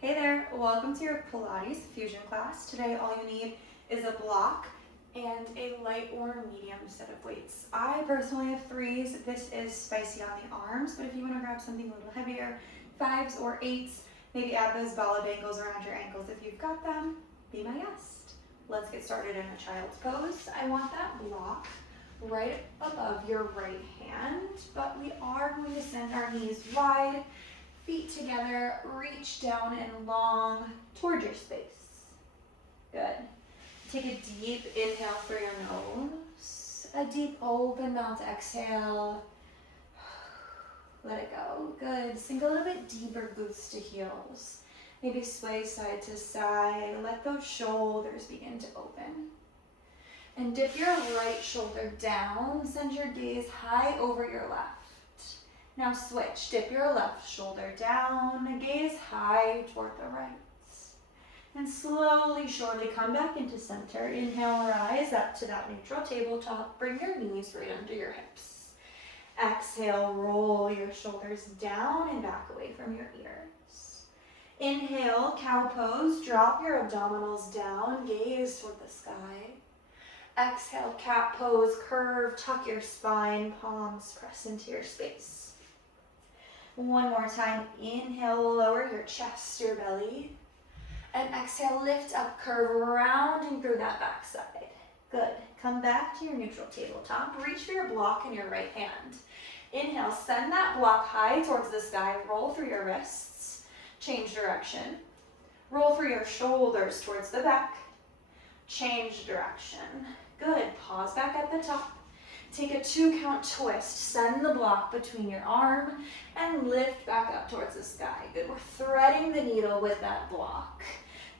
Hey there, welcome to your Pilates fusion class. Today all you need is a block and a light or medium set of weights. I personally have 3s. This is spicy on the arms, but if you want to grab something a little heavier, 5s or 8s, maybe add those bala bangles around your ankles if you've got them. Be my guest. Let's get started in a child's pose. I want that block right above your right hand, but we are going to send our knees wide, feet together, reach down and long towards your space. Good. Take a deep inhale through your nose. A deep open mouth exhale. Let it go. Good. Sink a little bit deeper, boots to heels. Maybe sway side to side. Let those shoulders begin to open. And dip your right shoulder down. Send your gaze high over your left. Now switch. Dip your left shoulder down. Gaze high toward the right. And slowly, surely come back into center. Inhale, rise up to that neutral tabletop. Bring your knees right under your hips. Exhale, roll your shoulders down and back away from your ears. Inhale, cow pose. Drop your abdominals down. Gaze toward the sky. Exhale, cat pose. Curve, tuck your spine. Palms press into your space. One more time. Inhale, lower your chest, your belly. And exhale, lift up, curve, rounding through that back side. Good. Come back to your neutral tabletop. Reach for your block in your right hand. Inhale, send that block high towards the sky. Roll through your wrists. Change direction. Roll through your shoulders towards the back. Change direction. Good. Pause back at the top. Take a 2-count twist. Send the block between your arm and lift back up towards the sky. Good. We're threading the needle with that block.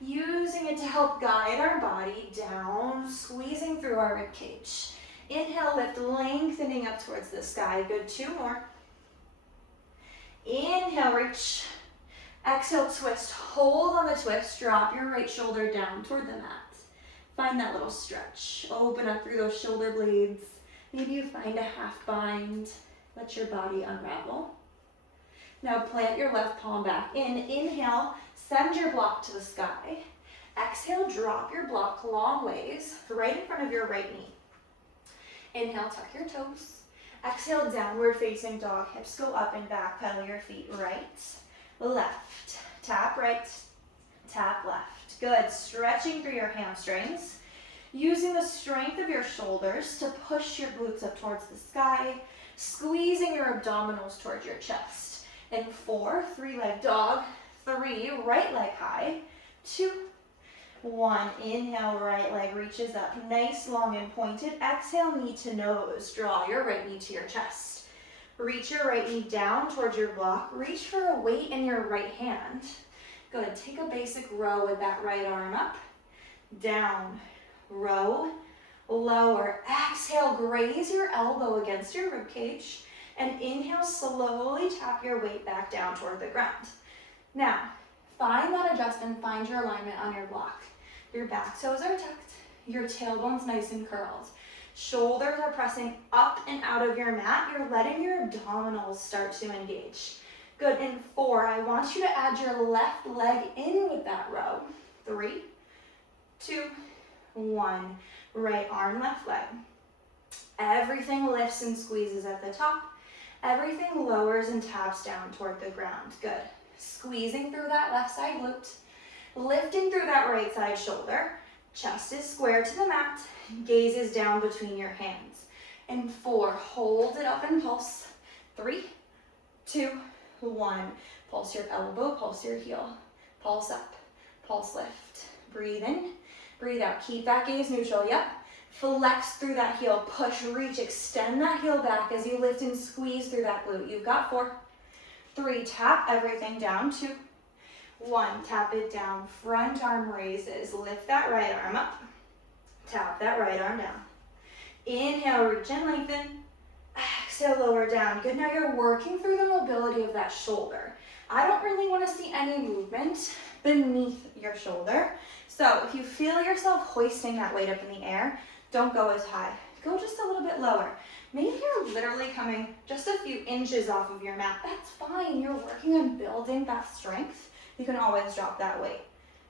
Using it to help guide our body down, squeezing through our rib cage. Inhale, lift, lengthening up towards the sky. Good. 2 more. Inhale, reach. Exhale, twist. Hold on the twist. Drop your right shoulder down toward the mat. Find that little stretch. Open up through those shoulder blades. Maybe you find a half bind. Let your body unravel. Now plant your left palm back in. Inhale, send your block to the sky. Exhale, drop your block long ways, right in front of your right knee. Inhale, tuck your toes. Exhale, downward facing dog. Hips go up and back. Pedal your feet right, left. Tap right, tap left. Good. Stretching through your hamstrings. Using the strength of your shoulders to push your glutes up towards the sky, squeezing your abdominals towards your chest. In 4, 3-leg dog, 3, right leg high, 2, 1. Inhale, right leg reaches up, nice, long, and pointed. Exhale, knee to nose. Draw your right knee to your chest. Reach your right knee down towards your block. Reach for a weight in your right hand. Good. Take a basic row with that right arm up, down, row, lower. Exhale, graze your elbow against your rib cage. And inhale, slowly tap your weight back down toward the ground. Now, find that adjustment, find your alignment on your block. Your back toes are tucked, your tailbone's nice and curled. Shoulders are pressing up and out of your mat. You're letting your abdominals start to engage. Good. In 4, I want you to add your left leg in with that row. 3, 2, 1. Right arm, left leg. Everything lifts and squeezes at the top. Everything lowers and taps down toward the ground. Good. Squeezing through that left side glute. Lifting through that right side shoulder. Chest is square to the mat. Gaze is down between your hands. And 4, hold it up and pulse. 3, 2, 1. Pulse your elbow, pulse your heel. Pulse up, pulse lift. Breathe in, breathe out. Keep that gaze neutral, yep. Flex through that heel, push, reach, extend that heel back as you lift and squeeze through that glute. You've got 4, 3, tap everything down, 2, 1, tap it down, front arm raises, lift that right arm up, tap that right arm down. Inhale, reach and lengthen, exhale, lower down. Good, now you're working through the mobility of that shoulder. I don't really want to see any movement beneath your shoulder. So if you feel yourself hoisting that weight up in the air, don't go as high. Go just a little bit lower. Maybe you're literally coming just a few inches off of your mat. That's fine. You're working on building that strength you can always drop that weight.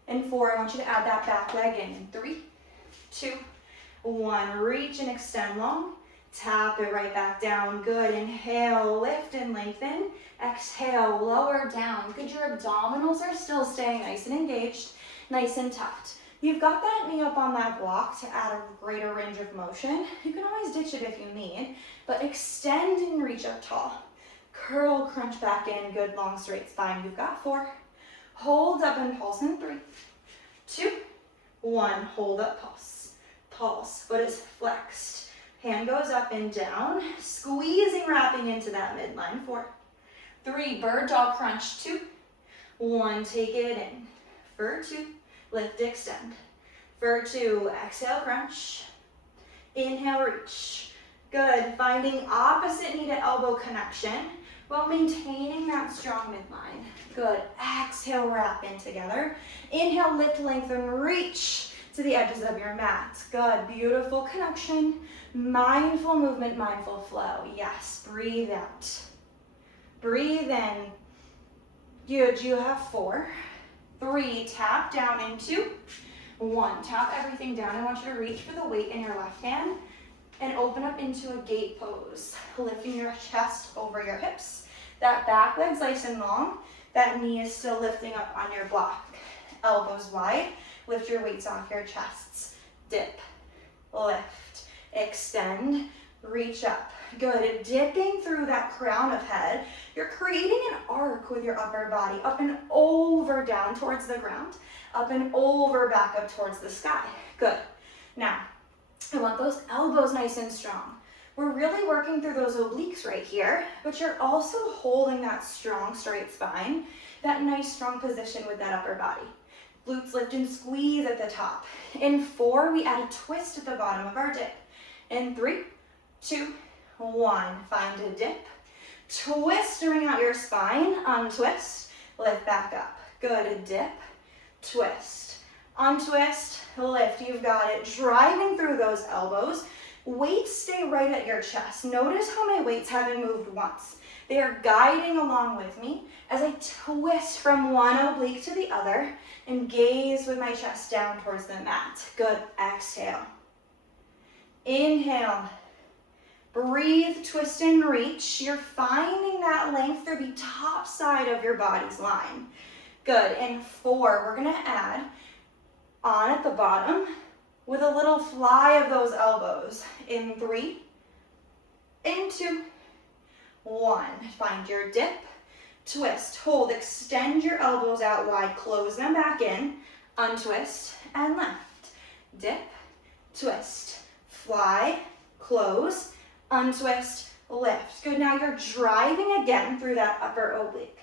In 4, I want you to add that back leg in 3, 2, 1. Reach and extend long. Tap it right back down. Good. Inhale, lift and lengthen. Exhale, lower down. Good. Your abdominals are still staying nice and engaged, nice and tucked. You've got that knee up on that block to add a greater range of motion. You can always ditch it if you need, but extend and reach up tall. Curl, crunch back in. Good. Long, straight spine. You've got 4. Hold up and pulse in 3, 2, 1. Hold up, pulse. Pulse. Foot is flexed. Hand goes up and down, squeezing, wrapping into that midline. 4, 3, bird dog crunch. 2, 1, take it in. For 2, lift, extend. For 2, exhale, crunch. Inhale, reach. Good. Finding opposite knee to elbow connection while maintaining that strong midline. Good. Exhale, wrap in together. Inhale, lift, lengthen, reach to the edges of your mat. Good. Beautiful connection. Mindful movement, mindful flow. Yes. Breathe out. Breathe in. Good. You have 4, 3. Tap down in 2, 1. Tap everything down. I want you to reach for the weight in your left hand and open up into a gate pose. Lifting your chest over your hips. That back leg's nice and long. That knee is still lifting up on your block. Elbows wide. Lift your weights off your chests. Dip. Lift. Extend. Reach up. Good. Dipping through that crown of head. You're creating an arc with your upper body. Up and over, down towards the ground. Up and over, back up towards the sky. Good. Now, I want those elbows nice and strong. We're really working through those obliques right here, but you're also holding that strong, straight spine, that nice, strong position with that upper body. Glutes lift and squeeze at the top. In 4, we add a twist at the bottom of our dip. In 3, 2, 1, find a dip. Twist, bring out your spine, untwist, lift back up. Good, a dip, twist, untwist, lift. You've got it. Driving through those elbows. Weights stay right at your chest. Notice how my weights haven't moved once. They are guiding along with me as I twist from one oblique to the other and gaze with my chest down towards the mat. Good. Exhale. Inhale. Breathe, twist and reach. You're finding that length through the top side of your body's line. Good. In 4, we're going to add on at the bottom with a little fly of those elbows. In 3, in 2, 1. Find your dip, twist, hold, extend your elbows out wide, close them back in, untwist, and left. Dip, twist, fly, close, untwist, lift. Good, now you're driving again through that upper oblique.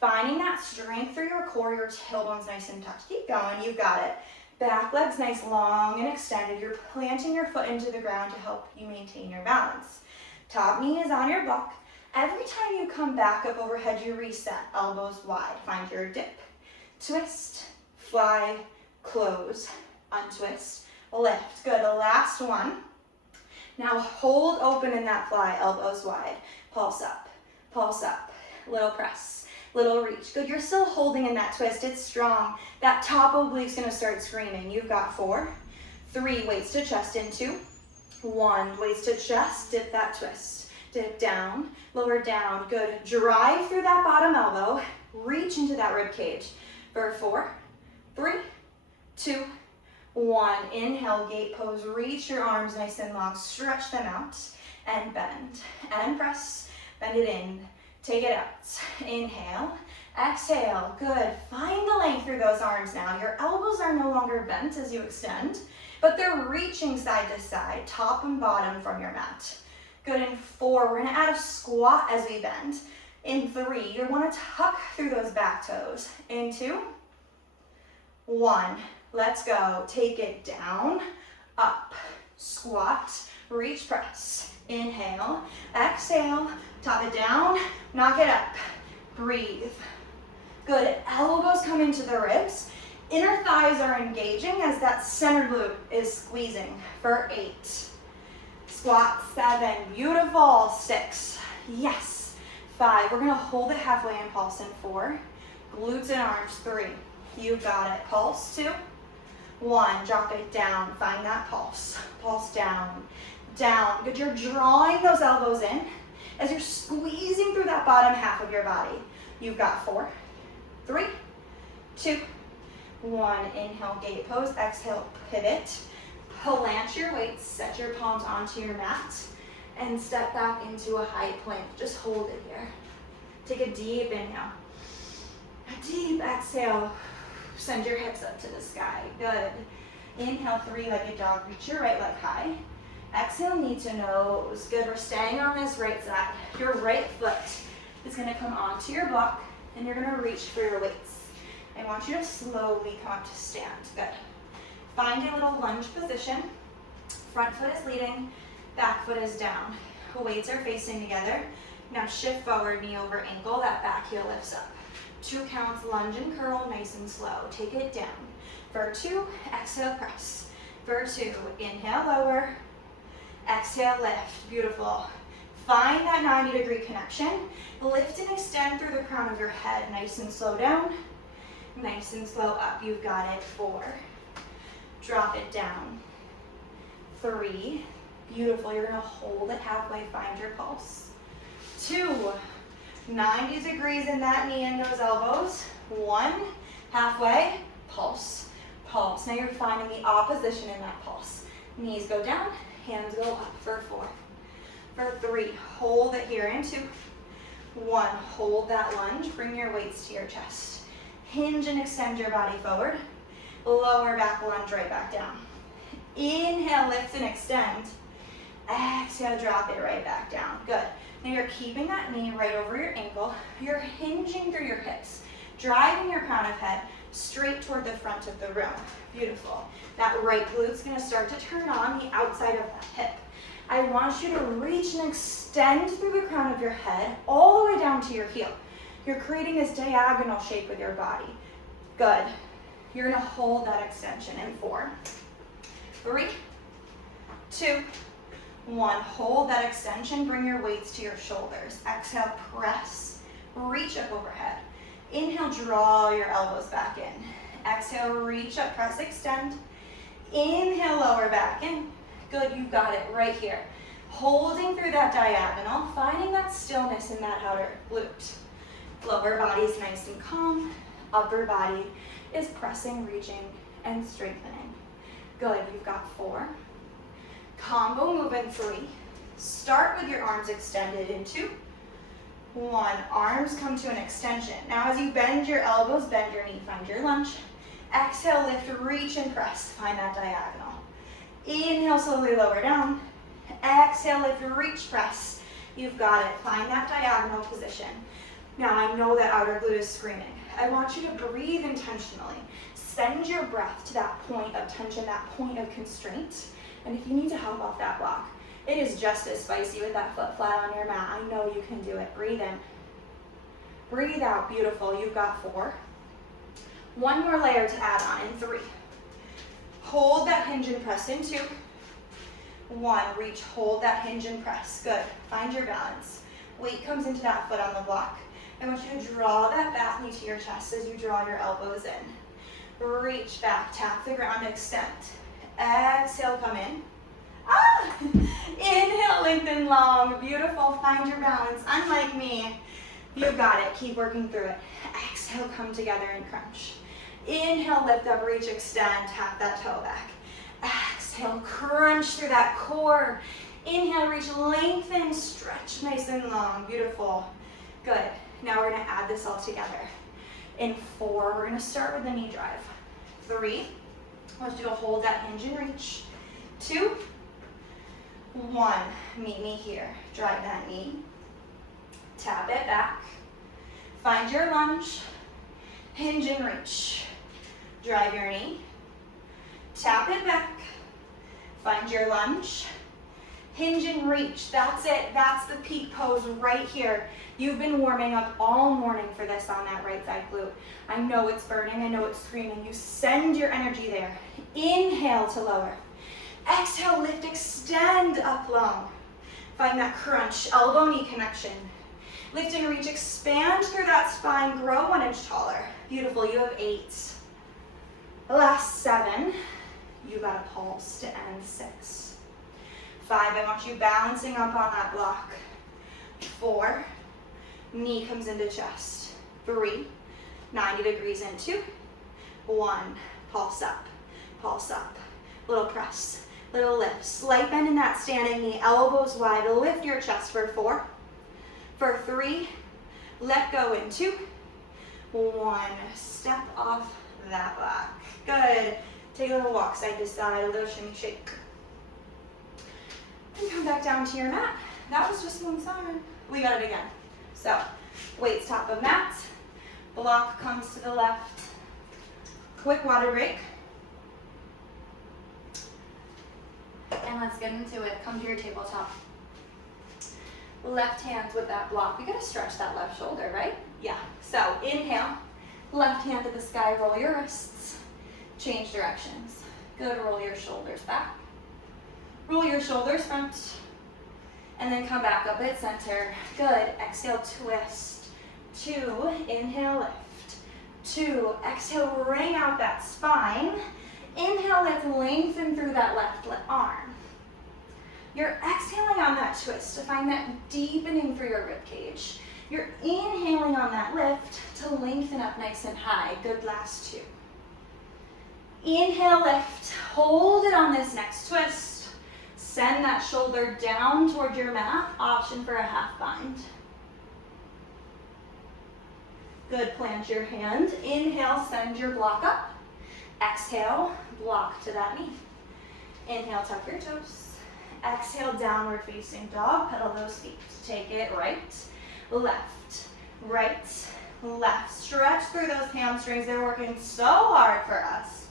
Finding that strength through your core, your tailbone's nice and tucked. Keep going, you got it. Back leg's nice, long and extended. You're planting your foot into the ground to help you maintain your balance. Top knee is on your block. Every time you come back up overhead, you reset, elbows wide. Find your dip, twist, fly, close, untwist, lift. Good, last one. Now hold open in that fly, elbows wide. Pulse up, little press, little reach. Good, you're still holding in that twist, it's strong. That top oblique's gonna start screaming. You've got 4, 3, weights to chest in 2, 1, weights to chest, dip that twist. Dip down, lower down, good. Drive through that bottom elbow, reach into that rib cage. For 4, 3, 2, 1. Inhale, gate pose, reach your arms nice and long, stretch them out, and bend, and press, bend it in, take it out. Inhale, exhale, good. Find the length through those arms now. Your elbows are no longer bent as you extend, but they're reaching side to side, top and bottom from your mat. Good. In 4, we're gonna add a squat as we bend. In 3, you wanna tuck through those back toes. In 2, 1, let's go. Take it down, up, squat, reach, press. Inhale, exhale, top it down, knock it up, breathe. Good, elbows come into the ribs. Inner thighs are engaging as that center glute is squeezing. For 8. Squat, 7, beautiful. 6, yes. 5, we're gonna hold it halfway and pulse in 4, Glutes and arms, 3. You've got it. Pulse, 2. 1, drop it down. Find that pulse. Pulse down, down. Good, you're drawing those elbows in as you're squeezing through that bottom half of your body. You've got 4, 3, 2, 1. Inhale, gate pose. Exhale, pivot. Plant your weights, set your palms onto your mat, and step back into a high plank. Just hold it here. Take a deep inhale. A deep exhale. Send your hips up to the sky. Good. Inhale, 3-legged dog. Reach your right leg high. Exhale, knee to nose. Good. We're staying on this right side. Your right foot is going to come onto your block, and you're going to reach for your weights. I want you to slowly come up to stand. Good. Find a little lunge position. Front foot is leading, back foot is down. Weights are facing together. Now shift forward, knee over ankle, that back heel lifts up. 2 counts, lunge and curl, nice and slow. Take it down. For 2, exhale, press. For 2, inhale, lower. Exhale, lift. Beautiful. Find that 90-degree connection. Lift and extend through the crown of your head. Nice and slow down. Nice and slow up. You've got it. 4. Drop it down. 3. Beautiful. You're going to hold it halfway. Find your pulse. 2. 90 degrees in that knee and those elbows. 1. Halfway. Pulse. Pulse. Now you're finding the opposition in that pulse. Knees go down. Hands go up. For 4. For 3. Hold it here in 2. 1. Hold that lunge. Bring your weights to your chest. Hinge and extend your body forward. Lower back lunge right back down. Inhale, lift and extend. Exhale, drop it right back down. Good. Now you're keeping that knee right over your ankle. You're hinging through your hips, driving your crown of head straight toward the front of the room. Beautiful. That right glute's going to start to turn on the outside of that hip. I want you to reach and extend through the crown of your head all the way down to your heel. You're creating this diagonal shape with your body. Good. You're going to hold that extension in 4, 3, 2, 1. Hold that extension. Bring your weights to your shoulders. Exhale, press. Reach up overhead. Inhale, draw your elbows back in. Exhale, reach up, press, extend. Inhale, lower back in. Good, you've got it right here. Holding through that diagonal, finding that stillness in that outer glute. Lower body's nice and calm. Upper body is pressing, reaching, and strengthening. Good, you've got 4. Combo move in 3. Start with your arms extended in 2. 1, arms come to an extension. Now as you bend your elbows, bend your knee, find your lunge. Exhale, lift, reach, and press. Find that diagonal. Inhale, slowly lower down. Exhale, lift, reach, press. You've got it. Find that diagonal position. Now I know that outer glute is screaming. I want you to breathe intentionally. Send your breath to that point of tension, that point of constraint. And if you need to help off that block, it is just as spicy with that foot flat on your mat. I know you can do it. Breathe in. Breathe out. Beautiful. You've got 4. 1 more layer to add on in 3. Hold that hinge and press in 2. 1, reach, hold that hinge and press. Good. Find your balance. Weight comes into that foot on the block. I want you to draw that back knee to your chest as you draw your elbows in. Reach back, tap the ground, extend. Exhale, come in. Ah! Inhale, lengthen long. Beautiful. Find your balance. Unlike me, you've got it. Keep working through it. Exhale, come together and crunch. Inhale, lift up, reach, extend. Tap that toe back. Exhale, crunch through that core. Inhale, reach, lengthen, stretch nice and long. Beautiful. Good. Now we're going to add this all together. In 4, we're going to start with the knee drive. 3, I want you to hold that hinge and reach. 2, 1, meet me here. Drive that knee. Tap it back. Find your lunge. Hinge and reach. Drive your knee. Tap it back. Find your lunge. Hinge and reach. That's it. That's the peak pose right here. You've been warming up all morning for this on that right side glute. I know it's burning. I know it's screaming. You send your energy there. Inhale to lower. Exhale, lift, extend up long. Find that crunch, elbow knee connection. Lift and reach, expand through that spine, grow 1 inch taller. Beautiful, you have 8. Last 7. You got a pulse to end 6. 5, I want you balancing up on that block. 4, knee comes into chest. 3, 90 degrees into. 1, pulse up, little press, little lift. Slight bend in that standing knee, elbows wide, lift your chest for 4. For 3, let go in 2. 1, step off that block. Good. Take a little walk side to side, a little shimmy shake. And come back down to your mat. That was just one side. We got it again. So, weights top of mat. Block comes to the left. Quick water break. And let's get into it. Come to your tabletop. Left hand with that block. We gotta stretch that left shoulder, right? Yeah. So inhale, left hand to the sky, roll your wrists, change directions. Good, roll your shoulders back. Roll your shoulders front, and then come back up at center. Good, exhale, twist. 2, inhale, lift. 2, exhale, ring out that spine. Inhale, let's lengthen through that left arm. You're exhaling on that twist to find that deepening through your rib cage. You're inhaling on that lift to lengthen up nice and high. Good, last 2. Inhale, lift. Hold it on this next twist. Send that shoulder down toward your mat. Option for a half bind. Good, plant your hand. Inhale, send your block up. Exhale, block to that knee. Inhale, tuck your toes. Exhale, downward facing dog. Pedal those feet. Take it right, left, right, left. Stretch through those hamstrings. They're working so hard for us.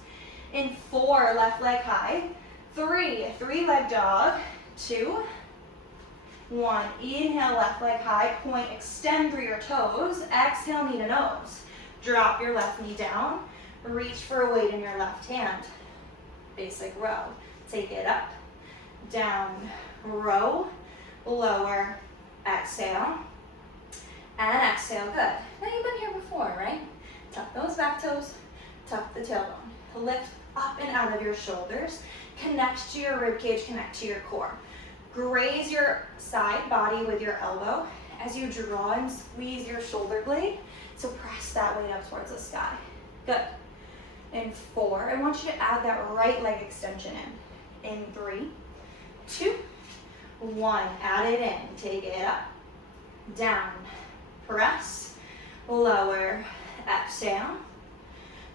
In 4, left leg high. 3, 3-leg dog. 2, 1. Inhale, left leg high. Point, extend through your toes. Exhale, knee to nose. Drop your left knee down. Reach for a weight in your left hand. Basic row. Take it up, down, row, lower, exhale, and exhale. Good. Now you've been here before, right? Tuck those back toes, tuck the tailbone. Lift up and out of your shoulders. Connect to your rib cage, connect to your core. Graze your side body with your elbow as you draw and squeeze your shoulder blade. So press that weight up towards the sky. Good. In 4, I want you to add that right leg extension in 3, 2, 1. Add it in. Take it up, down, press, lower, exhale.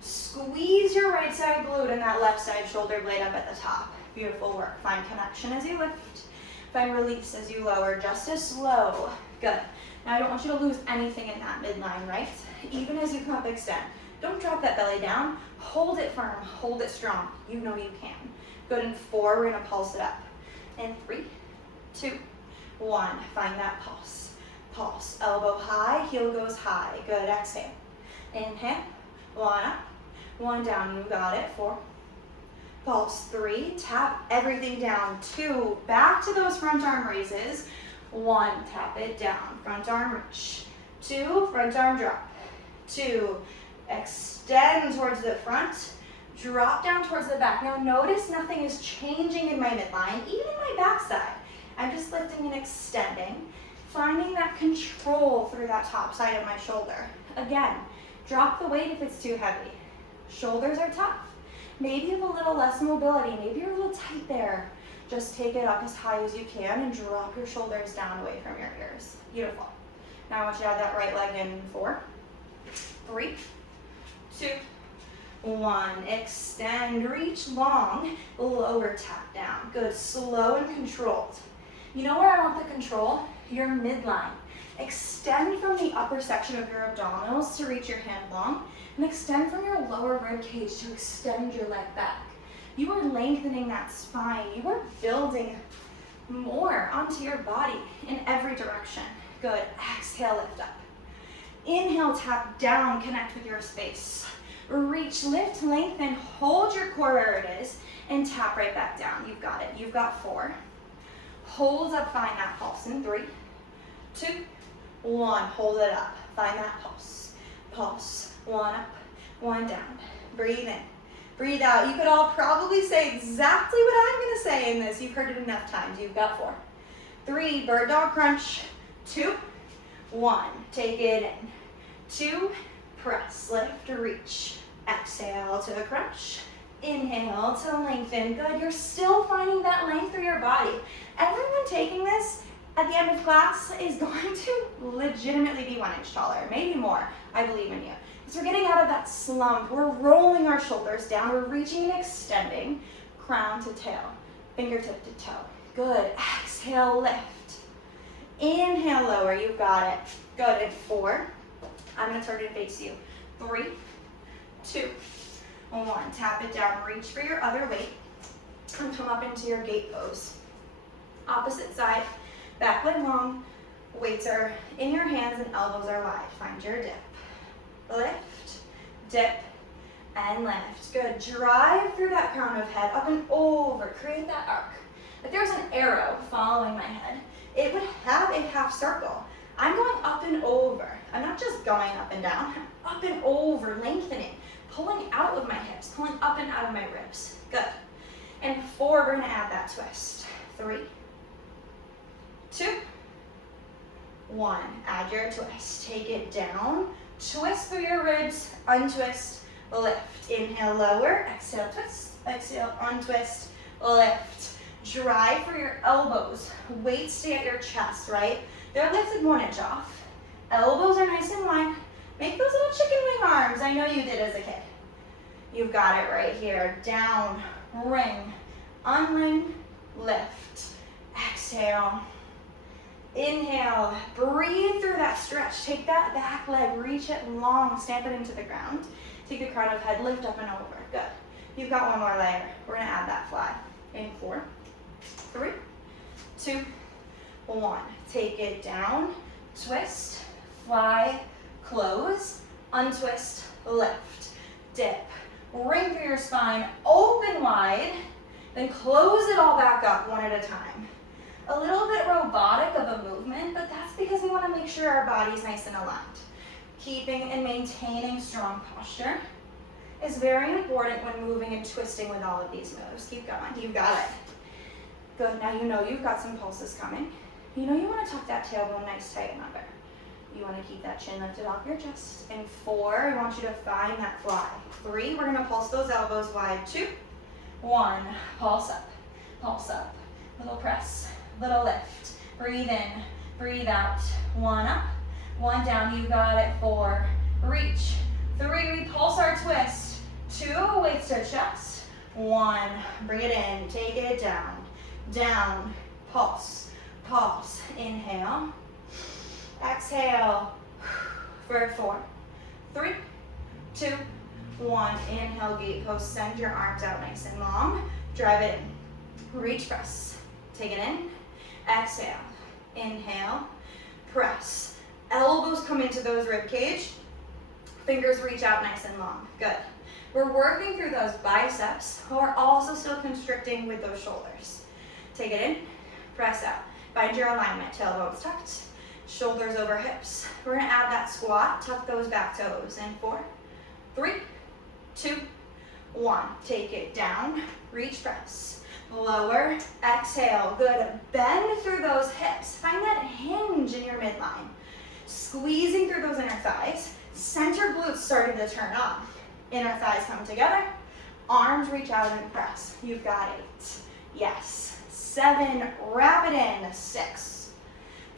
Squeeze your right side glute and that left side shoulder blade up at the top. Beautiful work. Find connection as you lift. Find release as you lower, just as slow. Good. Now I don't want you to lose anything in that midline, right? Even as you come up, extend. Don't drop that belly down. Hold it firm, hold it strong. You know you can. Good, in 4, we're gonna pulse it up. In 3, 2, 1, find that pulse. Pulse, elbow high, heel goes high. Good, exhale. Inhale, 1 up, 1 down, you got it. 4, pulse. 3, tap everything down. 2, back to those front arm raises. 1, tap it down, front arm reach. 2, front arm drop. 2, extend towards the front, drop down towards the back. Now notice nothing is changing in my midline, even in my backside. I'm just lifting and extending, finding that control through that top side of my shoulder. Again, drop the weight if it's too heavy. Shoulders are tough. Maybe you have a little less mobility, maybe you're a little tight there. Just take it up as high as you can and drop your shoulders down away from your ears. Beautiful. Now I want you to add that right leg in 4, 3, 2, 1. Extend, reach long, lower tap down. Good, slow and controlled. You know where I want the control? Your midline. Extend from the upper section of your abdominals to reach your hand long, and extend from your lower rib cage to extend your leg back. You are lengthening that spine. You are building more onto your body in every direction. Good, exhale, lift up. Inhale, tap down, connect with your space. Reach, lift, lengthen, hold your core where it is, and tap right back down. You've got it. You've got 4. Hold up, find that pulse in 3, 2, 1, hold it up. Find that pulse. Pulse. 1 up, 1 down. Breathe in, breathe out. You could all probably say exactly what I'm gonna say in this. You've heard it enough times. You've got 4, 3, bird dog crunch, 2, 1, take it in, 2, press, lift, reach, exhale to crunch, inhale to lengthen. Good, you're still finding that length through your body. Everyone taking this at the end of class is going to legitimately be 1 inch taller, maybe more. I believe in you. Because we're getting out of that slump. We're rolling our shoulders down. We're reaching and extending, crown to tail, fingertip to toe. Good, exhale, lift. Inhale, lower, you've got it. Good, and 4. I'm gonna turn it and face you. 3, 2, 1. Tap it down, reach for your other weight, and come up into your gate pose. Opposite side, back leg long, weights are in your hands and elbows are wide. Find your dip. Lift, dip, and lift. Good, drive through that crown of head, up and over, create that arc. If there's an arrow following my head, it would have a half circle. I'm going up and over. I'm not just going up and down, I'm up and over, lengthening, pulling out with my hips, pulling up and out of my ribs. Good. And 4, we're gonna add that twist. 3, 2, 1. Add your twist. Take it down, twist through your ribs, untwist, lift. Inhale, lower, exhale, twist, exhale, untwist, lift. Drive for your elbows. Weight stay at your chest, right? They're lifted 1 inch off. Elbows are nice and wide. Make those little chicken wing arms. I know you did as a kid. You've got it right here. Down, ring, unring, lift. Exhale. Inhale. Breathe through that stretch. Take that back leg, reach it long, stamp it into the ground. Take the crown of head, lift up and over. Good. You've got 1 more layer. We're gonna add that fly. In 4, 3, 2, 1. Take it down, twist, fly, close, untwist, lift, dip. Ring through your spine, open wide, then close it all back up 1 at a time. A little bit robotic of a movement, but that's because we want to make sure our body's nice and aligned. Keeping and maintaining strong posture is very important when moving and twisting with all of these moves. Keep going, you've got it. Good, now you know you've got some pulses coming. You know you want to tuck that tailbone nice, tight, and under. You want to keep that chin lifted off your chest. In 4, I want you to find that fly. 3, we're going to pulse those elbows wide. 2, 1, pulse up, little press, little lift. Breathe in, breathe out. 1 up, 1 down, you got it. 4, reach. 3, we pulse our twist. 2, weights to chest. 1, bring it in, take it down, down, pulse, pulse. Inhale, exhale, for 4, 3, 2, 1. Inhale, gate pose, send your arms out nice and long, drive it in, reach, press, take it in, exhale, inhale, press, elbows come into those rib cage, fingers reach out nice and long. Good. We're working through those biceps who are also still constricting with those shoulders. Take it in, press out. Find your alignment, tailbones tucked, shoulders over hips. We're gonna add that squat, tuck those back toes. In 4, 3, 2, 1. Take it down, reach, press. Lower, exhale, good. Bend through those hips. Find that hinge in your midline. Squeezing through those inner thighs. Center glutes starting to turn on. Inner thighs come together. Arms reach out and press. You've got 8. Yes. 7, wrap it in. 6,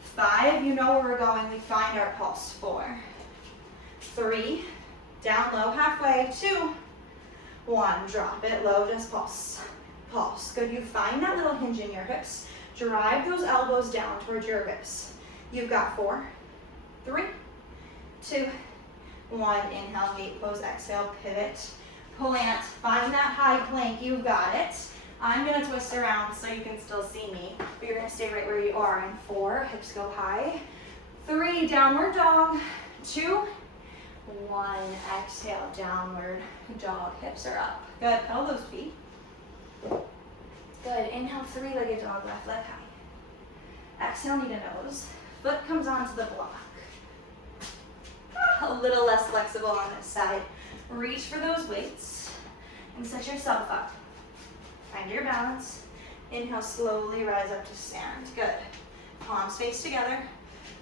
5, you know where we're going. We find our pulse. 4, 3, down low halfway. 2, 1, drop it low, just pulse. Pulse. Good, you find that little hinge in your hips. Drive those elbows down towards your ribs. You've got 4, 3, 2, 1. Inhale, gate pose, exhale, pivot, plant. Find that high plank, you've got it. I'm gonna twist around so you can still see me, but you're gonna stay right where you are. In 4, hips go high. 3, downward dog. 2, 1, exhale, downward dog. Hips are up. Good, pedal those feet. Good, inhale, 3-legged dog, left leg high. Exhale, knee to nose. Foot comes onto the block. a little less flexible on this side. Reach for those weights and set yourself up. Find your balance. Inhale, slowly rise up to stand. Good. Palms face together.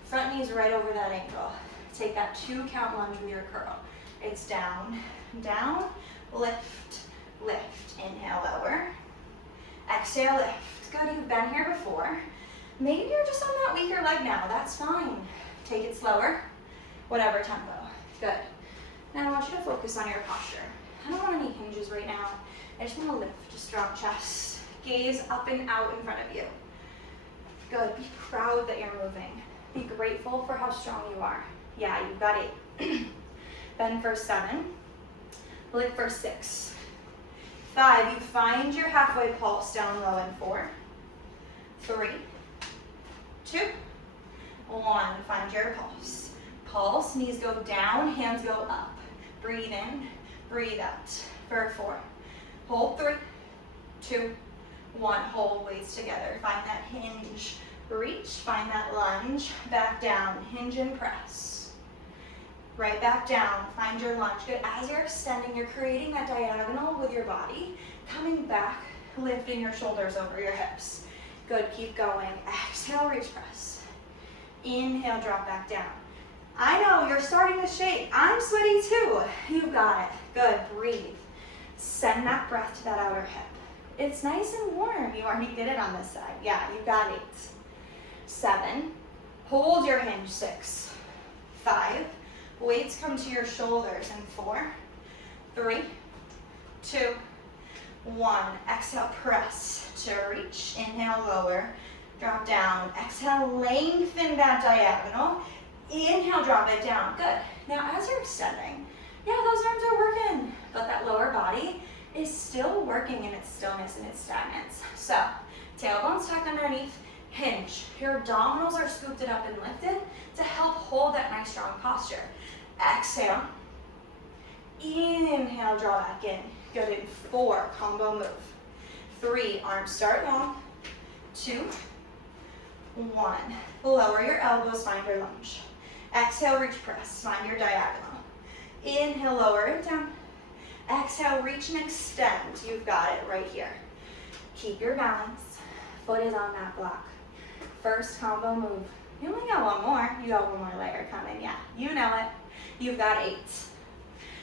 Front knees right over that ankle. Take that 2-count lunge with your curl. It's down, down, lift, lift. Inhale, lower. Exhale, lift. Good, you've been here before. Maybe you're just on that weaker leg now. That's fine. Take it slower, whatever tempo. Good. Now I want you to focus on your posture. I don't want any hinges right now. I just want to lift a strong chest. Gaze up and out in front of you. Good. Be proud that you're moving. Be grateful for how strong you are. Yeah, you've got 8. Bend for 7. Lift for 6. 5. You find your halfway pulse down low in 4. 3. 2. 1. Find your pulse. Pulse. Knees go down. Hands go up. Breathe in. Breathe out. For 4. Hold 3. 2. 1. Hold weights together. Find that hinge. Reach. Find that lunge. Back down. Hinge and press. Right back down. Find your lunge. Good. As you're extending, you're creating that diagonal with your body. Coming back, lifting your shoulders over your hips. Good. Keep going. Exhale, reach, press. Inhale, drop back down. I know you're starting to shake. I'm sweaty too. You've got it. Good. Breathe. Send that breath to that outer hip. It's nice and warm. You already did it on this side. Yeah, you got 8. 7. Hold your hinge. 6. 5. Weights come to your shoulders in 4. 3. 2. 1. Exhale, press to reach. Inhale, lower. Drop down. Exhale, lengthen that diagonal. Inhale, drop it down. Good. Now, as you're extending, yeah, those arms are working, but that lower body is still working in its stillness and its stagnance. So, tailbone's tucked underneath, hinge. Your abdominals are scooped up and lifted to help hold that nice, strong posture. Exhale. Inhale, draw back in. Good. In 4, combo move. 3, arms start long. 2, 1. Lower your elbows, find your lunge. Exhale, reach, press. Find your diagonal. Inhale, lower it down. Exhale, reach and extend. You've got it right here. Keep your balance. Foot is on that block. First combo move. You only got one more. You got one more layer coming. Yeah, you know it. You've got 8.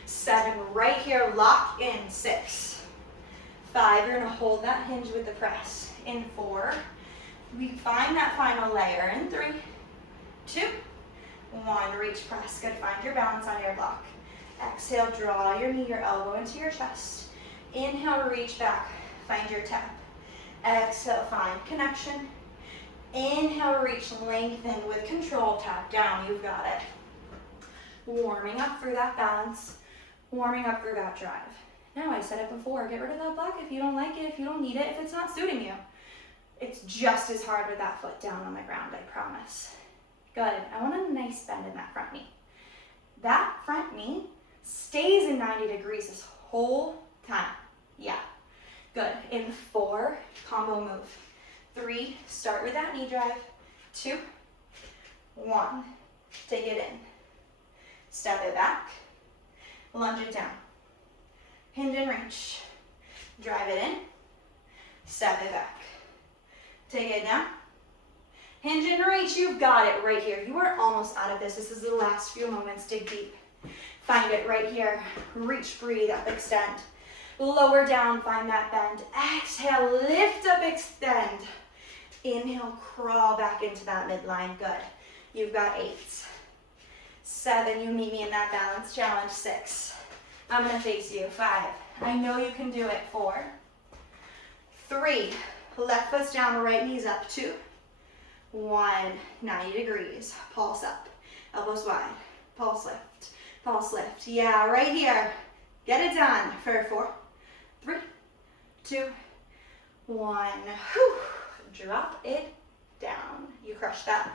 7, right here, lock in. 6. 5, you're gonna hold that hinge with the press. In 4, we find that final layer. In 3, 2, 1, reach, press. Good, find your balance on your block. Exhale, draw your knee, your elbow into your chest. Inhale, reach back, find your tap. Exhale, find connection. Inhale, reach, lengthen with control, tap down, you've got it. Warming up through that balance, warming up through that drive. Now, I said it before, get rid of that block if you don't like it, if you don't need it, if it's not suiting you. It's just as hard with that foot down on the ground, I promise. Good, I want a nice bend in that front knee. That front knee stays in 90 degrees this whole time. Yeah, good. In 4, combo move. 3, start with that knee drive. 2, 1, take it in. Step it back, lunge it down. Hinge and reach. Drive it in, step it back. Take it down. Hinge and reach, you've got it right here. You are almost out of this. This is the last few moments. Dig deep. Find it right here. Reach, breathe, up, extend. Lower down, find that bend. Exhale, lift up, extend. Inhale, crawl back into that midline. Good. You've got 8. 7, you meet me in that balance challenge. 6. I'm gonna face you. 5. I know you can do it. 4. 3. Left foot's down, right knee's up. 2. 1. 90 degrees. Pulse up. Elbows wide. Pulse lift. Pulse lift. Yeah, right here. Get it done. For 4, 3, 2, 1. Whew. Drop it down. You crushed that.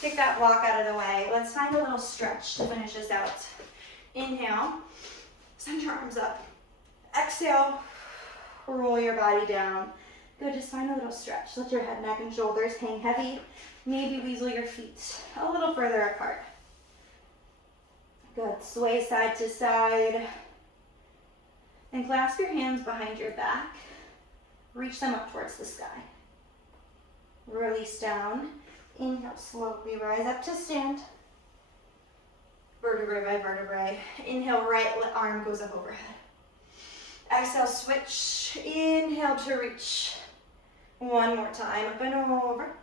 Kick that block out of the way. Let's find a little stretch to finish this out. Inhale. Send your arms up. Exhale. Roll your body down. Good, just find a little stretch. Let your head, neck, and shoulders hang heavy. Maybe weasel your feet a little further apart. Good. Sway side to side. And clasp your hands behind your back. Reach them up towards the sky. Release down. Inhale, slowly rise up to stand. Vertebrae by vertebrae. Inhale, right arm goes up overhead. Exhale, switch. Inhale to reach. One more time, up and over.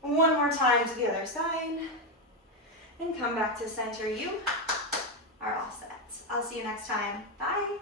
One more time to the other side. And come back to center. You are all set. I'll see you next time. Bye.